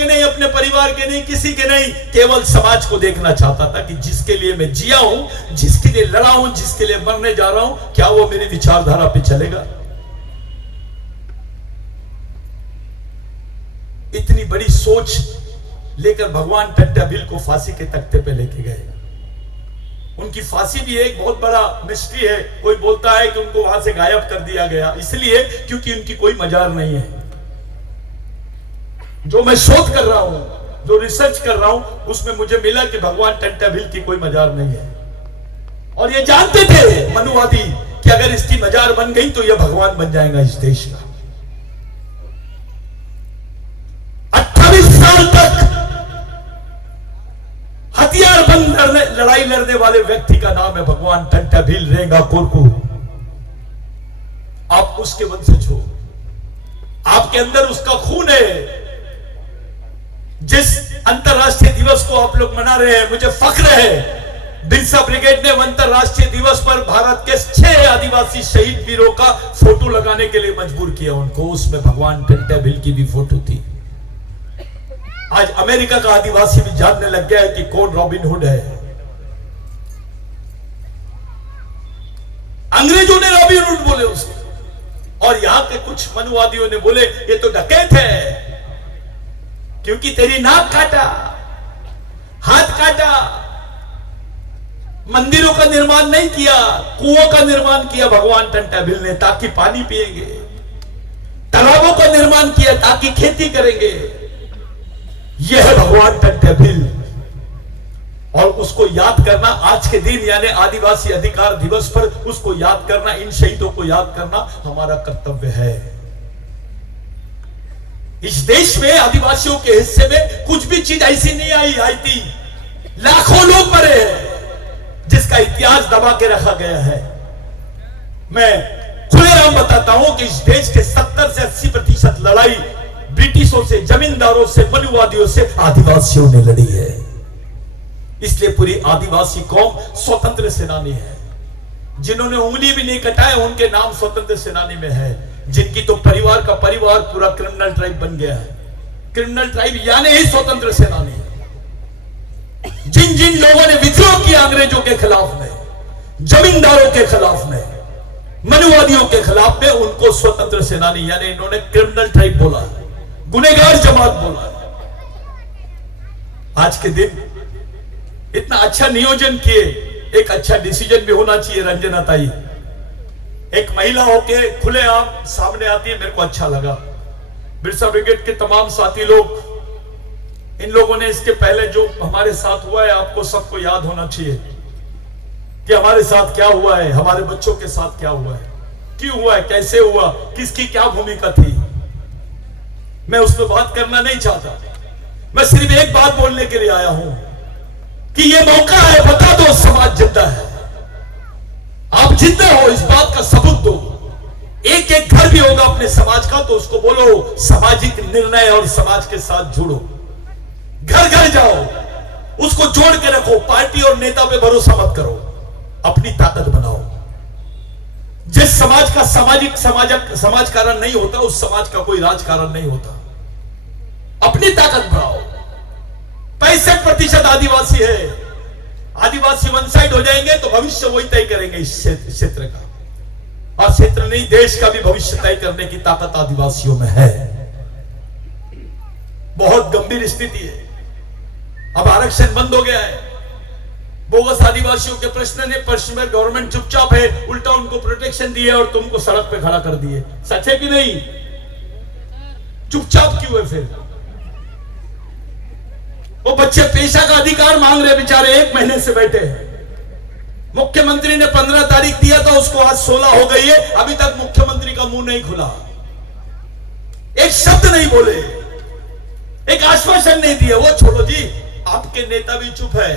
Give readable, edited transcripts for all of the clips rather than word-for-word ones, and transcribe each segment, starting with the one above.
के नहीं, अपने परिवार के नहीं, किसी के नहीं, केवल समाज को देखना चाहता था कि जिसके लिए मैं जिया हूं, जिसके लिए लड़ा हूं, जिसके लिए मरने जा रहा हूं, क्या वो मेरी विचारधारा पे चलेगा। इतनी बड़ी सोच लेकर भगवान टंट्याभिल को फांसी के तख्ते पे लेके गए। उनकी फांसी भी एक बहुत बड़ा मिस्ट्री है। कोई बोलता है कि उनको वहां से गायब कर दिया गया, इसलिए क्योंकि उनकी कोई मजार नहीं है। जो मैं शोध कर रहा हूं, जो रिसर्च कर रहा हूं, उसमें मुझे मिला कि भगवान टंट्याभिल की कोई मजार नहीं है। और ये जानते थे मनुवादी कि अगर इसकी मजार बन गई तो यह भगवान बन जाएगा इस देश का। 28 साल तक हथियार बंद लड़ाई लड़ने वाले व्यक्ति का नाम है भगवान टंट्याभिल रेंगा कोरकू। आप उसके वंशज हो, आपके अंदर उसका खून है। जिस अंतरराष्ट्रीय दिवस को आप लोग मना रहे हैं, मुझे फख्र है, बिरसा ब्रिगेड ने अंतरराष्ट्रीय दिवस पर भारत के 6 आदिवासी शहीद वीरों का फोटो लगाने के लिए मजबूर किया उनको। उसमें भगवान टंट्याभिल की भी फोटो थी। आज अमेरिका का आदिवासी भी जानने लग गया है कि कौन रॉबिन हुड है। अंग्रेजों ने रॉबिन हुड बोले उसको, और यहां के कुछ मनुवादियों ने बोले ये तो डकैत है, क्योंकि तेरी नाक काटा, हाथ काटा, मंदिरों का निर्माण नहीं किया, कुओं का निर्माण किया भगवान टंट्याभिल ने ताकि पानी पिएंगे, तालाबों का निर्माण किया ताकि खेती करेंगे। यह है भगवान टंट्याभिल। और उसको याद करना आज के दिन यानी आदिवासी अधिकार दिवस पर उसको याद करना, इन शहीदों को याद करना हमारा कर्तव्य है। इस देश में आदिवासियों के हिस्से में कुछ भी चीज ऐसी नहीं आई थी। लाखों लोग मरे हैं जिसका इतिहास दबा के रखा गया है। मैं खुलेआम बताता हूं कि इस देश के 70 से 80% लड़ाई ब्रिटिशों से, जमींदारों से, मनुवादियों से आदिवासियों ने लड़ी है। इसलिए पूरी आदिवासी कौम स्वतंत्र सेनानी है। जिन्होंने उंगली भी नहीं कटाए उनके नाम स्वतंत्र सेनानी में है। जिनकी तो परिवार का परिवार पूरा क्रिमिनल ट्राइब बन गया है। क्रिमिनल ट्राइब यानी ही स्वतंत्र सेनानी। जिन जिन लोगों ने विद्रोह किया अंग्रेजों के खिलाफ में, जमींदारों के खिलाफ में, मनुवादियों के खिलाफ में, उनको स्वतंत्र सेनानी यानी इन्होंने क्रिमिनल ट्राइब बोला, गुनहगार जमात बोला। आज के दिन इतना अच्छा नियोजन किए, एक अच्छा डिसीजन भी होना चाहिए। रंजना ताई एक महिला होके खुलेआम सामने आती है, मेरे को अच्छा लगा। बिरसा ब्रिगेड के तमाम साथी लोग, इन लोगों ने इसके पहले जो हमारे साथ हुआ है, आपको सबको याद होना चाहिए कि हमारे साथ क्या हुआ है, हमारे बच्चों के साथ क्या हुआ है, क्यों हुआ है, कैसे हुआ, किसकी क्या भूमिका थी। मैं उस पर बात करना नहीं चाहता। मैं सिर्फ एक बात बोलने के लिए आया हूं कि यह मौका है, बता दो समाज जिंदा है। आप जिंदा हो इस बात का सबूत दो। एक एक घर भी होगा अपने समाज का तो उसको बोलो सामाजिक निर्णय और समाज के साथ जुड़ो। घर घर जाओ, उसको जोड़ के रखो। पार्टी और नेता पे भरोसा मत करो, अपनी ताकत बनाओ। जिस समाज का समाजकारण नहीं होता उस समाज का कोई राजकारण नहीं होता। अपनी ताकत बढ़ाओ। 65% आदिवासी है। आदिवासी वन साइड हो जाएंगे तो भविष्य वही तय करेंगे इस क्षेत्र का, और क्षेत्र नहीं देश का भी भविष्य तय करने की ताकत आदिवासियों में है। बहुत गंभीर स्थिति है। अब आरक्षण बंद हो गया है। बोगस आदिवासियों के प्रश्न ने पश्चिम में गवर्नमेंट चुपचाप है, उल्टा उनको प्रोटेक्शन दिए और तुमको सड़क पे खड़ा कर दिए। सच है कि नहीं? चुपचाप क्यों है फिर? वो बच्चे पेशा का अधिकार मांग रहे, बेचारे 1 महीने से बैठे हैं। मुख्यमंत्री ने 15 तारीख दिया था, उसको आज 16 हो गई है, अभी तक मुख्यमंत्री का मुंह नहीं खुला, एक शब्द नहीं बोले, एक आश्वासन नहीं दिया। वो छोड़ो जी, आपके नेता भी चुप है।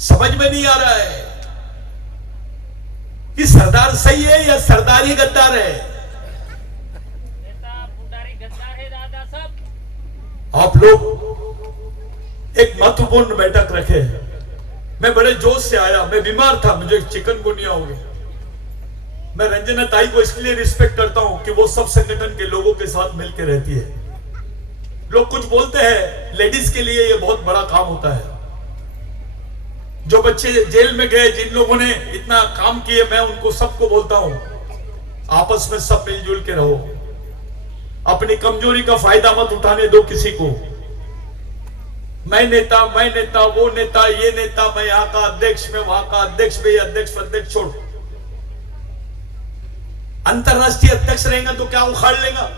समझ में नहीं आ रहा है कि सरदार सही है या सरदार ही गद्दार है। आप लोग एक महत्वपूर्ण बैठक रखे। मैं बड़े जोश से आया, मैं बीमार था, मुझे चिकनगुनिया हो गई। मैं रंजना ताई को इसलिए रिस्पेक्ट करता हूं कि वो सब संगठन के लोगों के साथ मिलकर रहती है। लोग कुछ बोलते हैं, लेडीज के लिए ये बहुत बड़ा काम होता है। जो बच्चे जेल में गए, जिन लोगों ने इतना काम किए, मैं उनको सबको बोलता हूं, आपस में सब मिलजुल के रहो। अपनी कमजोरी का फायदा मत उठाने दो किसी को। मैं नेता, वो नेता, ये नेता, मैं यहां का अध्यक्ष, मैं वहां का अध्यक्ष, मैं अध्यक्ष छोड़। अंतरराष्ट्रीय अध्यक्ष रहेगा तो क्या उखाड़ लेगा?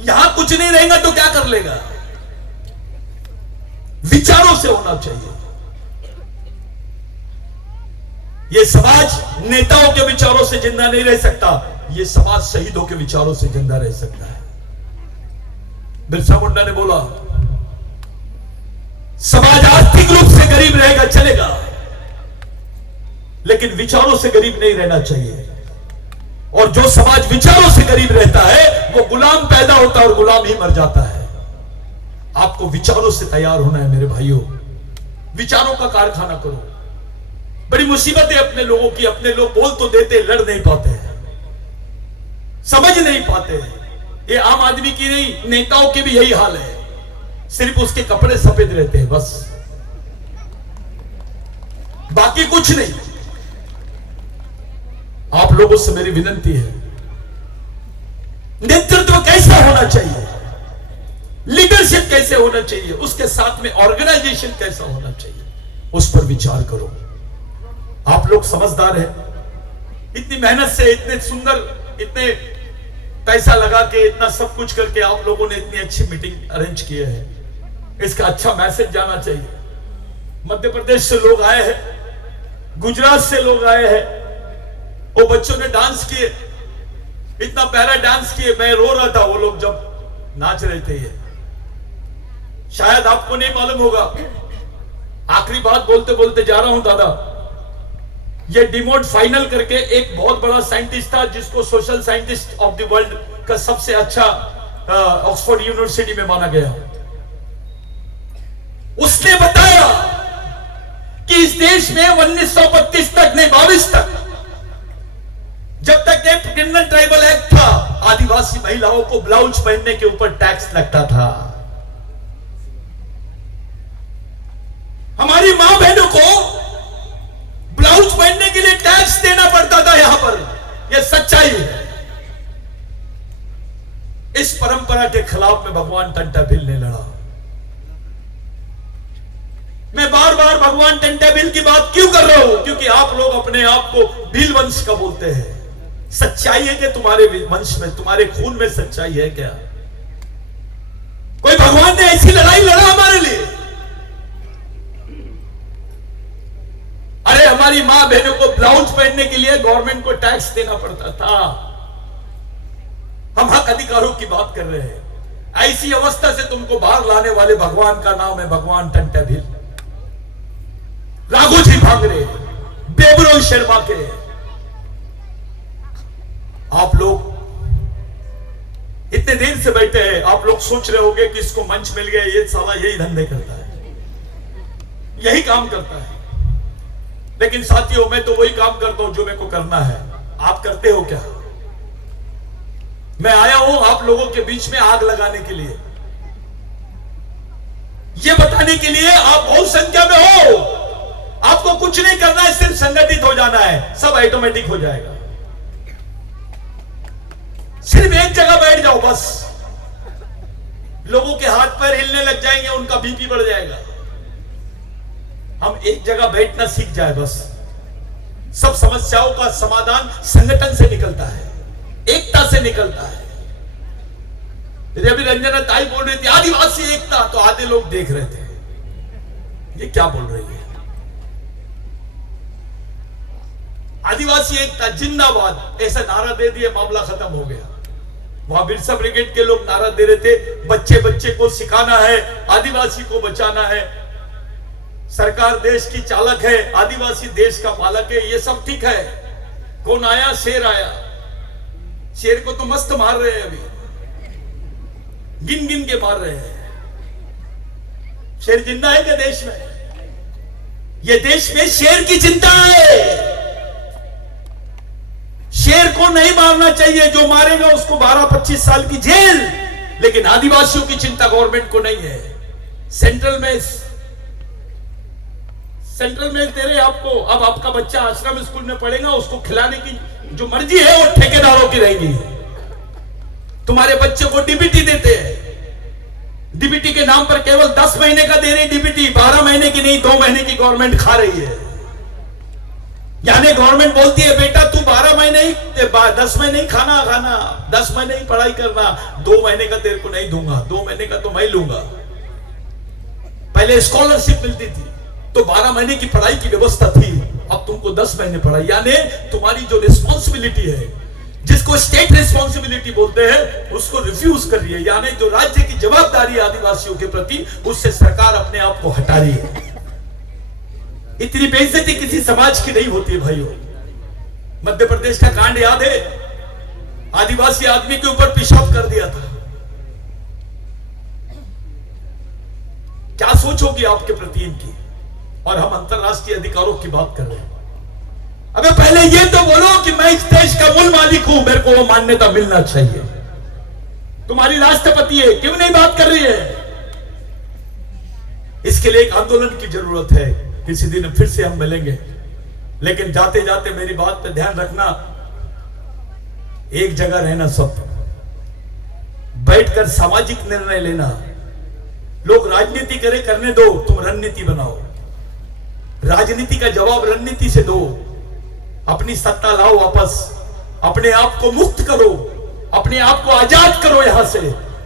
यहां कुछ नहीं रहेगा तो क्या कर लेगा? विचारों से होना चाहिए। यह समाज नेताओं के विचारों से जिंदा नहीं रह सकता, यह समाज शहीदों के विचारों से जिंदा रह सकता है। बिरसा मुंडा ने बोला, समाज आर्थिक रूप से गरीब रहेगा चलेगा, लेकिन विचारों से गरीब नहीं रहना चाहिए। और जो समाज विचारों से गरीब रहता है वो गुलाम पैदा होता है और गुलाम ही मर जाता है। आपको विचारों से तैयार होना है मेरे भाइयों। विचारों का कारखाना करो। बड़ी मुसीबत है अपने लोगों की। अपने लोग बोल तो देते, लड़ नहीं पाते हैं, समझ नहीं पाते हैं। ये आम आदमी की नहीं, नेताओं के भी यही हाल है। सिर्फ उसके कपड़े सफेद रहते हैं बस, बाकी कुछ नहीं। आप लोगों से मेरी विनती है, नेतृत्व कैसा होना चाहिए, लीडरशिप कैसे होना चाहिए, उसके साथ में ऑर्गेनाइजेशन कैसा होना चाहिए, उस पर विचार करो। आप लोग समझदार हैं। इतनी मेहनत से, इतने सुंदर, इतने पैसा लगा के, इतना सब कुछ करके आप लोगों ने इतनी अच्छी मीटिंग अरेंज की है। इसका अच्छा मैसेज जाना चाहिए। मध्य प्रदेश से लोग आए हैं, गुजरात से लोग आए हैं, वो बच्चों ने डांस किए, इतना प्यारा डांस किए, मैं रो रहा था वो लोग जब नाच रहे थे। ये शायद आपको नहीं मालूम होगा। आखिरी बात बोलते बोलते जा रहा हूं दादा। ये डिमोड फाइनल करके एक बहुत बड़ा साइंटिस्ट था, जिसको social scientist of the world का सबसे अच्छा ऑक्सफोर्ड यूनिवर्सिटी में माना गया। उसने बताया कि इस देश में 1932 तक, नहीं 22 तक, जब तक एक क्रिमिनल ट्राइबल एक्ट था, आदिवासी महिलाओं को ब्लाउज पहनने के ऊपर टैक्स लगता था। हमारी मां बहनों को ब्लाउज पहनने के लिए टैक्स देना पड़ता था यहां पर। यह सच्चाई है। इस परंपरा के खिलाफ में भगवान टंटा भिल ने लड़ा। मैं बार बार भगवान टंटा भिल की बात क्यों कर रहा हूं? क्योंकि आप लोग अपने आप को भील वंश का बोलते हैं। सच्चाई है कि तुम्हारे वंश में, तुम्हारे खून में सच्चाई है क्या? कोई भगवान ने ऐसी लड़ाई लड़ा हमारे लिए? अरे हमारी मां बहनों को ब्लाउज पहनने के लिए गवर्नमेंट को टैक्स देना पड़ता था। हम हक अधिकारों की बात कर रहे हैं। ऐसी अवस्था से तुमको बाहर लाने वाले भगवान का नाम है भगवान टंटा भिल। राघोजी भांगरे, बेबरोई शर्मा के। आप लोग इतने देर से बैठे हैं, आप लोग सोच रहे होंगे कि इसको मंच मिल गया, ये साला यही धंधे करता है, यही काम करता है। लेकिन साथियों, मैं तो वही काम करता हूं जो मेरे को करना है। आप करते हो क्या? मैं आया हूं आप लोगों के बीच में आग लगाने के लिए, यह बताने के लिए आप बहुत संख्या में हो। आपको कुछ नहीं करना है, सिर्फ संगठित हो जाना है, सब ऑटोमेटिक हो जाएगा। सिर्फ एक जगह बैठ जाओ बस, लोगों के हाथ पैर हिलने लग जाएंगे, उनका बीपी बढ़ जाएगा। हम एक जगह बैठना सीख जाए बस। सब समस्याओं का समाधान संगठन से निकलता है, एकता से निकलता है। अभी रंजना ताई बोल रही थी आदिवासी एकता, तो आधे लोग देख रहे थे ये क्या बोल रही है। आदिवासी एकता जिंदाबाद ऐसा नारा दे दिए, मामला खत्म हो गया। वहां बिरसा ब्रिगेड के लोग नारा दे रहे थे, बच्चे बच्चे को सिखाना है, आदिवासी को बचाना है, सरकार देश की चालक है, आदिवासी देश का मालक है। ये सब ठीक है। कौन आया? शेर आया। शेर को तो मस्त मार रहे हैं, अभी गिन गिन के मार रहे हैं। शेर जिंदा है क्या देश में? ये देश में शेर की चिंता है। शेर को नहीं मारना चाहिए, जो मारेगा उसको 12-25 साल की जेल। लेकिन आदिवासियों की चिंता गवर्नमेंट को नहीं है। सेंट्रल में दे रहे आपको। अब आपका बच्चा आश्रम स्कूल में पढ़ेगा, उसको खिलाने की जो मर्जी है वो ठेकेदारों की रहेगी। तुम्हारे बच्चे को डीबीटी देते हैं, डीबीटी के नाम पर केवल 10 महीने का दे रही डीबीटी, 12 महीने की नहीं, 2 महीने की गवर्नमेंट खा रही है। यानी गवर्नमेंट बोलती है बेटा तू 12 महीने ही 10 महीने ही खाना 10 महीने ही पढ़ाई करना, 2 महीने का तेरे को नहीं दूंगा, 2 महीने का तो मैं लूंगा। पहले स्कॉलरशिप मिलती थी तो 12 महीने की पढ़ाई की व्यवस्था थी, अब तुमको 10 महीने पढ़ाई। यानी तुम्हारी जो रिस्पॉन्सिबिलिटी है, जिसको स्टेट रिस्पॉन्सिबिलिटी बोलते हैं, उसको रिफ्यूज कर रही है। यानी जो राज्य की जवाबदारी है आदिवासियों के प्रति, उससे सरकार अपने आप को हटा रही है। इतनी बेइज्जती किसी समाज की नहीं होती है भाइयों। मध्य प्रदेश का कांड याद है, आदिवासी आदमी के ऊपर पेशाब कर दिया था। क्या सोच होगी आपके प्रति इनकी? और हम अंतरराष्ट्रीय अधिकारों की बात कर रहे हैं। अबे पहले ये तो बोलो कि मैं इस देश का मूल मालिक हूं, मेरे को वो मान्यता मिलना चाहिए। तुम्हारी राष्ट्रपति है, क्यों नहीं बात कर रही है? इसके लिए एक आंदोलन की जरूरत है। किसी दिन फिर से हम मिलेंगे, लेकिन जाते जाते मेरी बात पे ध्यान रखना, एक जगह रहना, सब बैठकर सामाजिक निर्णय लेना। लोग राजनीति करे, करने दो, तुम रणनीति बनाओ। राजनीति का जवाब रणनीति से दो। अपनी सत्ता लाओ वापस, अपने आप को मुक्त करो, अपने आप को आजाद करो। यहां से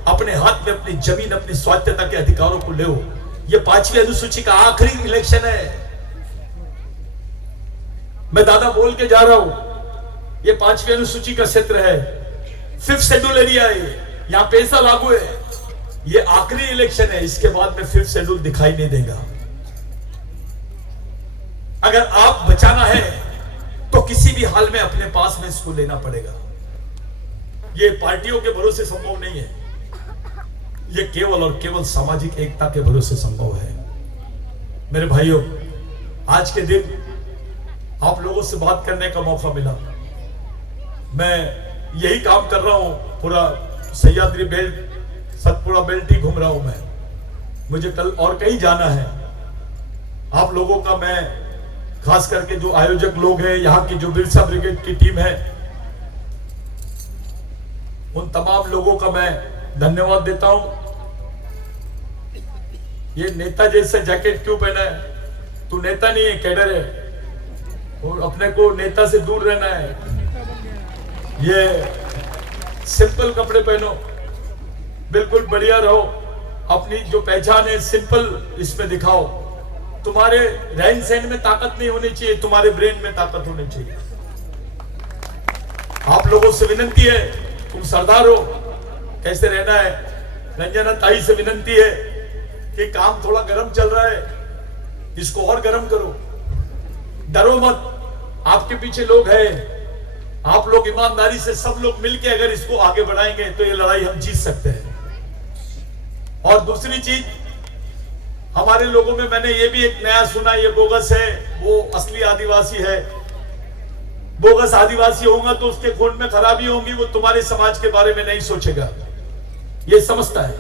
अपने हाथ में अपनी जमीन, अपनी स्वायत्तता के अधिकारों को ले। ये 5वीं अनुसूची का आखिरी इलेक्शन है। मैं दादा बोल के जा रहा हूं, ये 5वीं अनुसूची का क्षेत्र है, 5th शेड्यूल एरिया है, यहां पैसा लागू है। ये आखिरी इलेक्शन है, इसके बाद में 5th शेड्यूल दिखाई नहीं देगा। अगर आप बचाना है तो किसी भी हाल में अपने पास में इसको लेना पड़ेगा। ये पार्टियों के भरोसे संभव नहीं है, ये केवल और केवल सामाजिक एकता के भरोसे संभव है। मेरे भाइयों, आज के दिन आप लोगों से बात करने का मौका मिला। मैं यही काम कर रहा हूं, पूरा सह्याद्री बेल्ट, सतपुड़ा बेल्ट ही घूम रहा हूं मैं। मुझे कल और कहीं जाना है। आप लोगों का मैं, खास करके जो आयोजक लोग हैं, यहाँ की जो बिरसा ब्रिगेड की टीम है, उन तमाम लोगों का मैं धन्यवाद देता हूं। ये नेता जैसा जैकेट क्यों पहना है? तू नेता नहीं है, कैडर है, और अपने को नेता से दूर रहना है। ये सिंपल कपड़े पहनो, बिल्कुल बढ़िया रहो, अपनी जो पहचान है सिंपल इसमें दिखाओ। तुम्हारे रहन सहन में ताकत नहीं होनी चाहिए, तुम्हारे ब्रेन में ताकत होनी चाहिए। आप लोगों से विनती है, तुम सरदार हो, कैसे रहना है। रंजना ताई से विनती है कि काम थोड़ा गर्म चल रहा है, इसको और गर्म करो, डरो मत, आपके पीछे लोग हैं। आप लोग ईमानदारी से सब लोग मिलके अगर इसको आगे बढ़ाएंगे तो ये लड़ाई हम जीत सकते हैं। और दूसरी चीज, हमारे लोगों में मैंने ये भी एक नया सुना, ये बोगस है, वो असली आदिवासी है। बोगस आदिवासी होगा तो उसके खून में खराबी होगी, वो तुम्हारे समाज के बारे में नहीं सोचेगा, ये समझता है।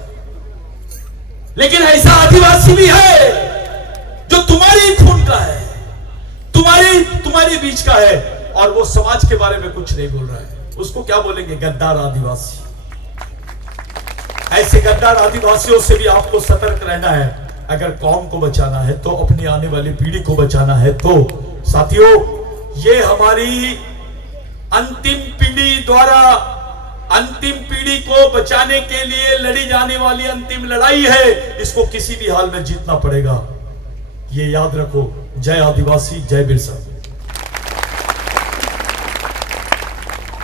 लेकिन ऐसा आदिवासी भी है जो तुम्हारे खून का है, तुम्हारे बीच का है, और वो समाज के बारे में कुछ नहीं बोल रहा है। उसको क्या बोलेंगे? गद्दार आदिवासी। ऐसे गद्दार आदिवासियों से भी आपको सतर्क रहना है। अगर कौम को बचाना है तो, अपनी आने वाली पीढ़ी को बचाना है तो साथियों, ये हमारी अंतिम पीढ़ी द्वारा, अंतिम पीढ़ी को बचाने के लिए लड़ी जाने वाली अंतिम लड़ाई है। इसको किसी भी हाल में जीतना पड़ेगा, ये याद रखो। जय आदिवासी, जय बिरसा।